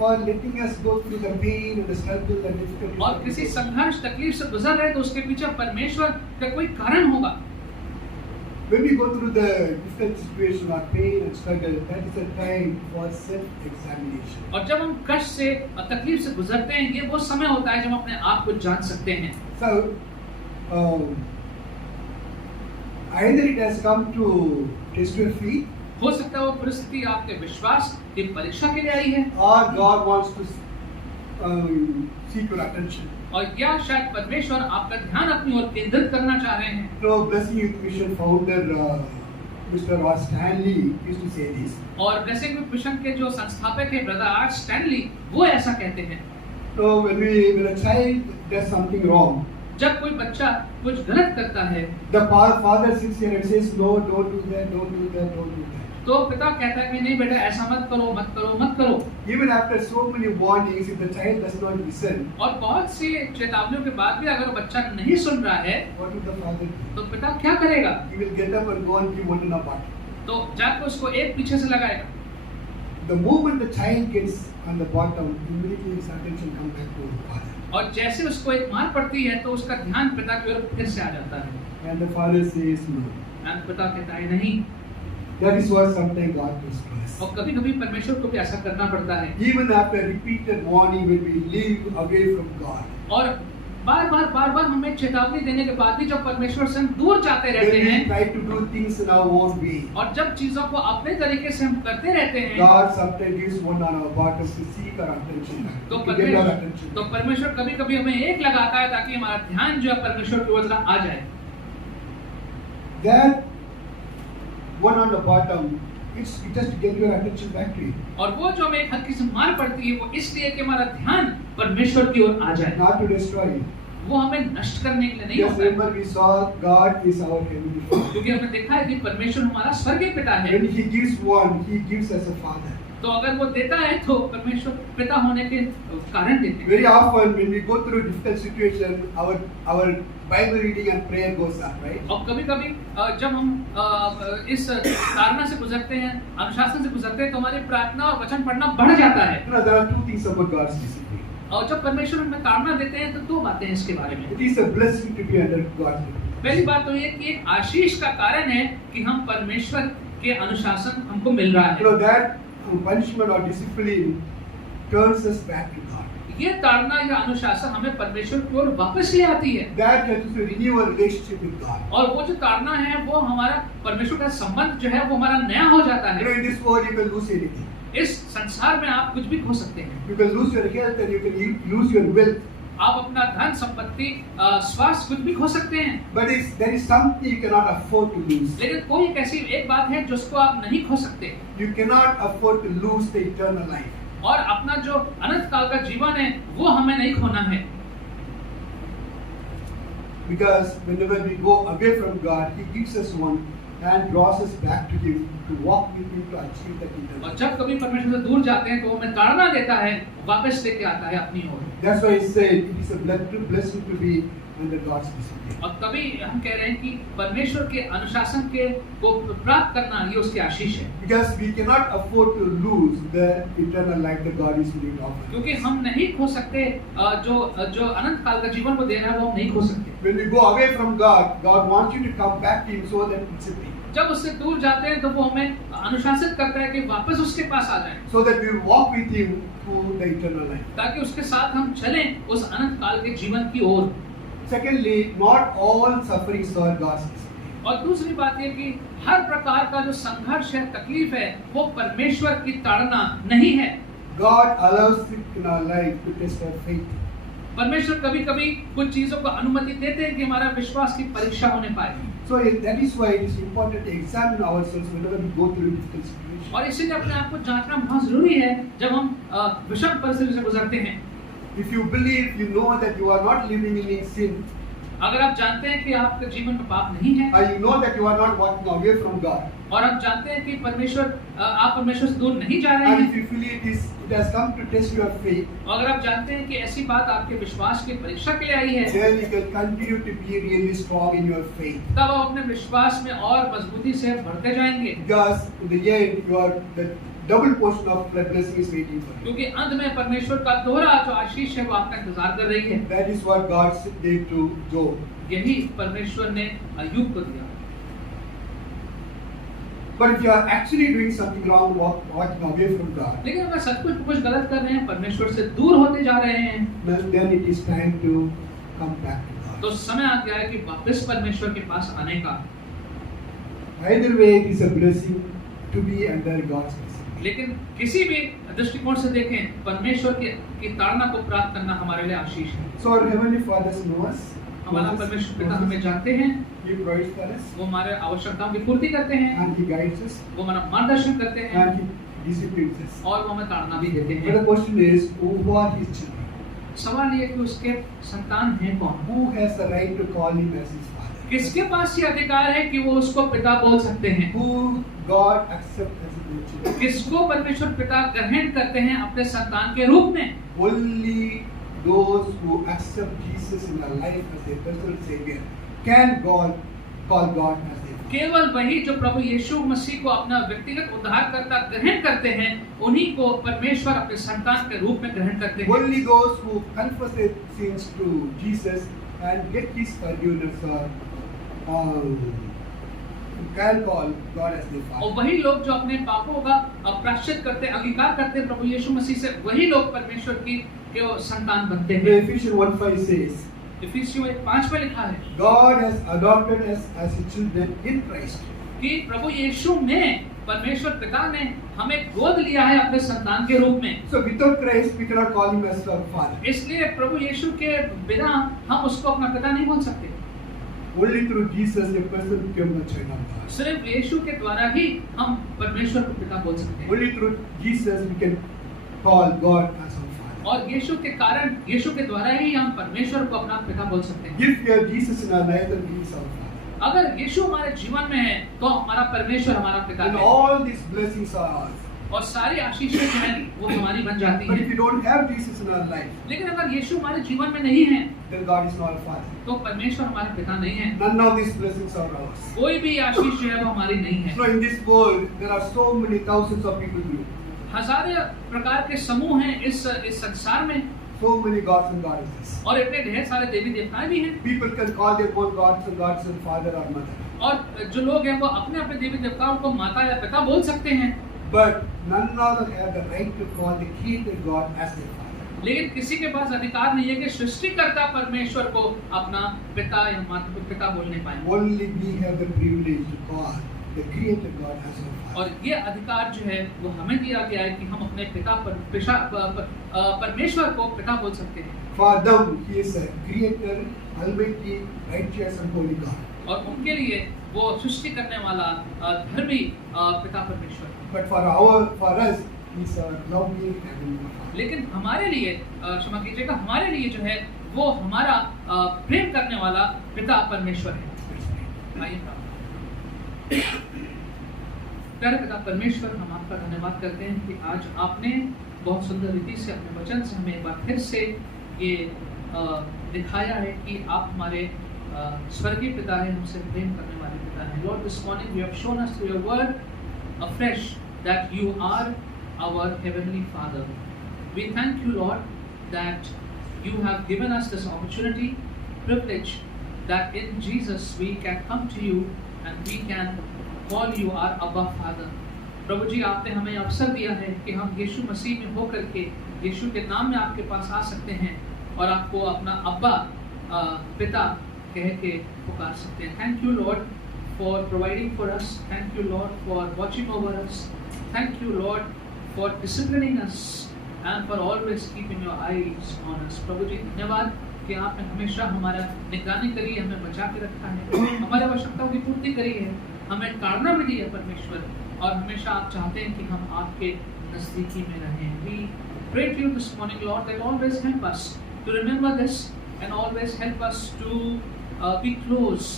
for letting us go through the pain and the struggle and difficulties. और किसी संघर्ष तकलीफ से गुजर रहे हैं, तो उसके पीछे परमेश्वर का कोई कारण होगा। When we go through the difficult situation or pain and struggle, that is a time for self-examination. और जब हम कष्ट से और तकलीफ से गुजरते हैं, ये वो समय होता है जब हम अपने आप को जान सकते हैं। So, either it has come to test your faith, हो सकता है वो परिस्थिति आपके विश्वास की परीक्षा के लिए आई है, or God wants to seek your attention. और या शायद परमेश्वर आपका ध्यान अपनी ओर केंद्रित करना चाह रहे हैं। So, Blessing Youth Mission founder Mr. Ross Stanley used to say this. और ब्लेसिंग यूथ मिशन के जो संस्थापक हैं ब्रदर आर स्टैनली, वो ऐसा कहते हैं, So, when a child does something wrong, जब कोई बच्चा कुछ गलत करता है, the father sits here and says, no, don't do that, don't do that, don't do that. तो पिता कहता है कि नहीं बेटा, ऐसा मत करो, मत करो, मत करो। Even after so many warnings, if the child does not listen, और बहुत सी चेतावनियों के बाद भी अगर बच्चा नहीं सुन रहा है, what will the father do? तो पिता क्या करेगा? He will get up and go and give one in a bottle. तो जाकर उसको एक पीछे से लगाएगा। The moment the child gets on the bottom, immediately his attention comes back to the father. और जैसे उसको एक मार पड़ती है, तो उसका ध्यान पिता की ओर फिर से आ जाता है। And the father says no. और पिता कहता है नहीं। That is what sometimes God does to us. और कभी-कभी परमेश्वर को भी ऐसा करना पड़ता है। Even after repeated warning, when we live away from God, और बार-बार हमें चेतावनी देने के बाद भी जब परमेश्वर से हम दूर जाते रहते when we हैं, try to do things in our own way, और जब चीजों को अपने तरीके से हम करते रहते हैं, God sometimes gives one on our bottom to seek our attention, तो to get our attention. परमेश्वर कभी-कभी हमें एक लगाता है ताकि हमारा ध्यान जो है परमेश्वर की ओर आ जाए। That one on the bottom, it's just to get your attention back to Him, और वो जो हमें एक हल्की सी मार पड़ती है, वो इसलिए कि हमारा ध्यान परमेश्वर की ओर आ जाए। not to destroy you. वो हमें नष्ट करने के लिए नहीं Just होता है, remember, we saw God is our heavenly Father. क्योंकि हमने देखा है कि परमेश्वर हमारा स्वर्गीय पिता है। When He gives one, He gives as a Father. तो अगर वो देता है तो परमेश्वर पिता होने के कारण देते हैं। Very often, when we go through difficult situation, our Bible reading and prayer goes up, right? और कभी-कभी जब हम इस ताड़ना से गुजरते हैं, अनुशासन से गुजरते हैं, तो हमारी प्रार्थना और वचन पढ़ना बढ़ जाता है। You know, there are two things about God's discipline. और जब परमेश्वर हमें ताड़ना देते हैं, तो दो बातें हैं इसके बारे में। It is a blessing to be under God's discipline. पहली बात तो ये कि एक आशीष का कारण है कि हम परमेश्वर के अनुशासन हमको मिल रहा You know, है। that punishment or discipline turns us back to God. ये ताड़ना या अनुशासन हमें परमेश्वर की ओर वापस ले आती है। That helps us to renew our relationship with God. और वो जो ताड़ना है, वो हमारा परमेश्वर का संबंध जो है वो हमारा नया हो जाता You know, है। in this world you can lose anything. इस संसार में आप कुछ भी खो सकते हैं। You can lose your health and you can lose your wealth. आप अपना धन संपत्ति स्वास्थ्य कुछ भी खो सकते हैं, But there is something you cannot afford to lose. लेकिन कोई एक ऐसी एक बात है जिसको आप नहीं खो सकते, You cannot afford to lose the eternal life. और अपना जो अनंत काल का जीवन है वो हमें नहीं खोना है। Because whenever we go away from God, He gives us one and draws us back to Him to walk with Him to achieve that eternal और life. जब कभी परमेश्वर से दूर जाते हैं तो वो हमें ताड़ना देता है, वापस लेके आता है अपनी ओर। That's why He said it is a blessing to be under God's discipline. और तभी हम कह रहे हैं कि परमेश्वर के अनुशासन के को प्राप्त करना ये उसकी आशीष है, Because we cannot afford to lose the eternal life that God is willing to offer. क्योंकि हम नहीं खो सकते जो अनंत काल का जीवन को दे रहा है वो हम नहीं खो सकते। When we go away from God, God wants you to come back to Him so that it's a thing. जब उससे दूर जाते हैं तो वो हमें अनुशासित करता है कि वापस उसके पास आ जाएं, So that we walk with Him through the eternal life. ताकि उसके साथ हम चलें उस अनंत काल के जीवन की ओर। Secondly, not all sufferings are God's discipline. और दूसरी बात ये कि हर प्रकार का जो संघर्ष है, तकलीफ है, वो परमेश्वर की ताड़ना नहीं है। God allows it in our life to test our faith. परमेश्वर कभी-कभी कुछ चीजों को अनुमति देते हैं कि हमारा विश्वास की परीक्षा होने पाए। So that is why it is important to examine ourselves whenever we go through difficult situations. और इसीलिए अपने आप को जांचना बहुत जरूरी है जब हम विषम परिस्थिति से गुजरते हैं। If you believe, you know that you are not living in sin, अगर आप जानते हैं कि आपके जीवन में पाप नहीं है, and you know that you are not walking away from God, और आप जानते हैं कि आप परमेश्वर से दूर नहीं जा रहे and हैं, if you feel it has come to test your faith, और अगर आप जानते हैं कि ऐसी बात आपके विश्वास की परीक्षा के लिए आई है, then you can continue to be really strong in your faith. तब आप अपने विश्वास में और मजबूती से बढ़ते जाएंगे, Because in the end, the double portion of blessing is waiting for you. क्योंकि अंत में परमेश्वर का दोहरा जो आशीष है वो आपका इंतजार कर रही है। That is what God gave to Job. यही परमेश्वर ने अय्यूब को दिया। But if you are actually doing something wrong, walking away from God, लेकिन अगर सब कुछ गलत कर रहे हैं, परमेश्वर से दूर होते जा रहे हैं, then it is time to come back to God. तो समय आ गया है कि वापस परमेश्वर के पास आने का। Either way, it is a blessing to be under God's blessing. लेकिन किसी भी दृष्टिकोण से देखें, परमेश्वर की ताड़ना को प्राप्त करना हमारे लिए आशीष है। So our heavenly Father knows us. हमारा परमेश्वर पिता हमें जानते हैं, He provides for us, वो हमारे आवश्यकताओं की पूर्ति करते हैं, and He guides us, वो हमारा मार्गदर्शन करते हैं, and He disciplines us. और वो हमें ताड़ना भी देते But the हैं। question is, who are His children? सवाल ये कि उसके संतान हैं कौन? Who has the right to call Him as His Father? किसके पास ये अधिकार है कि वो उसको पिता बोल सकते हैं? Who God accepts as His children? किसको परमेश्वर पिता ग्रहण करते हैं अपने संतान के रूप में? Only those who accept Jesus in their life as their personal Savior can call God as their Father. केवल वही जो प्रभु यीशु मसीह को अपना व्यक्तिगत उद्धारकर्ता ग्रहण करते हैं, उन्हीं को परमेश्वर अपने संतान के रूप में ग्रहण करते हैं। Only those who confess their sins to Jesus and get His forgiveness can call God as their और Father. वही लोग जो अपने पापों का प्रायश्चित करते, अंगीकार करते हैं प्रभु यीशु मसीह से, वही लोग परमेश्वर की के संतान बनते हैं। Ephesians 1:5 says, इफिसियों 1:5 में लिखा है God has adopted us as His children in Christ. कि प्रभु यीशु में परमेश्वर पिता ने हमें गोद लिया है अपने संतान के रूप में। So without Christ, we cannot call Him as our Father. इसलिए प्रभु यीशु के बिना हम उसको अपना पिता नहीं बोल सकते। Only through Jesus, a person became a child of God. सिर्फ यीशु के द्वारा ही हम परमेश्वर को पिता बोल सकते हैं, Only through Jesus, we can call God as our Father. और यीशु के कारण, यीशु के द्वारा ही हम परमेश्वर को अपना पिता बोल सकते हैं। If we have Jesus in our life, then He is our Father. अगर यीशु हमारे जीवन में है तो हमारा परमेश्वर हमारा पिता And है, all these blessings are ours. और सारी आशीषें जो हैं वो हमारी बन जाती But if हैं। we don't have Jesus in our life, लेकिन अगर यीशु हमारे जीवन में नहीं है then God is not our Father. तो परमेश्वर हमारा पिता नहीं है। None of these blessings are ours. कोई भी आशीष जो है वो हमारी नहीं है। So in this world, there are so many thousands of people group, हजारों प्रकार के समूह हैं इस संसार में, so many gods and goddesses. और इतने ढेर सारे देवी देवताएं भी हैं, People can call their own gods and father or mother. और जो लोग हैं वो अपने अपने देवी देवताओं को माता या पिता बोल सकते हैं, But none of them have the right to call the creator God as their father. लेकिन किसी के पास अधिकार नहीं है कि सृष्टिकर्ता परमेश्वर को अपना पिता या माता पिता बोलने पाए। Only we have the privilege to call the creator God as our father. और ये अधिकार जो है वो हमें दिया गया है कि हम अपने पिता परमेश्वर को पिता बोल सकते हैं। For them, He is a creator, almighty, righteous and holy God. और उनके लिए वो सृष्टि करने वाला धर्मी पिता परमेश्वर है। But for us, He is a loving heavenly Father. लेकिन हमारे लिए क्षमा कीजिएगा, हमारे लिए जो है वो हमारा प्रेम करने वाला पिता परमेश्वर है। आइए प्यारे पिता परमेश्वर, हम आपका धन्यवाद करते हैं कि आज आपने बहुत सुंदर रीति से अपने वचन से हमें एक बार फिर से ये दिखाया है कि आप हमारे स्वर्गीय पिता हैं, हमसे प्रेम करने वाले पिता हैं। Lord, this morning you have shown us through your word afresh that you are our heavenly Father. We thank you, Lord, that you have given us this opportunity, privilege, that in Jesus we can come to you and we can call you our Abba Father. प्रभु जी, आपने हमें अवसर दिया है कि हम यीशु मसीह में होकर के यीशु के नाम में आपके पास आ सकते हैं और आपको अपना अब्बा पिता कह के पुकार सकते हैं। Thank you Lord for providing for us. Thank you, Lord, for watching over us. Thank you, Lord, for disciplining us and for always keeping your eyes on us. प्रभु जी, धन्यवाद कि आपने हमेशा हमारा निगरानी करी है, हमें बचा के रखा है, हमारे आवश्यकताओं की पूर्ति करी है, हमें ताड़ना भी दी है परमेश्वर, और हमेशा आप चाहते हैं कि हम आपके नज़दीकी में रहें। We pray to you this morning, Lord, that always help us to remember this and always help us to be close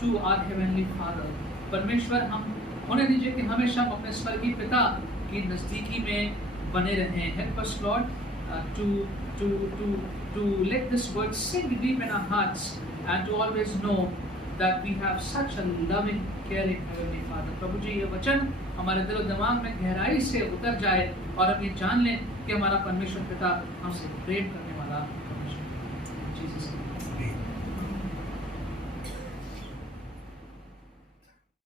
to our heavenly Father. परमेश्वर, हम होने दीजिए कि हमेशा हम अपने स्वर्गीय पिता की नज़दीकी में बने रहें। Help us, Lord, to let this word sink deep in our hearts and to always know that we have such a loving, caring heavenly Father. प्रभु जी, ये वचन हमारे दिल और दिमाग में गहराई से उतर जाए और हम ये जान लें कि हमारा परमेश्वर पिता हमसे प्रेम करने वाला परमेश्वर है। जीसस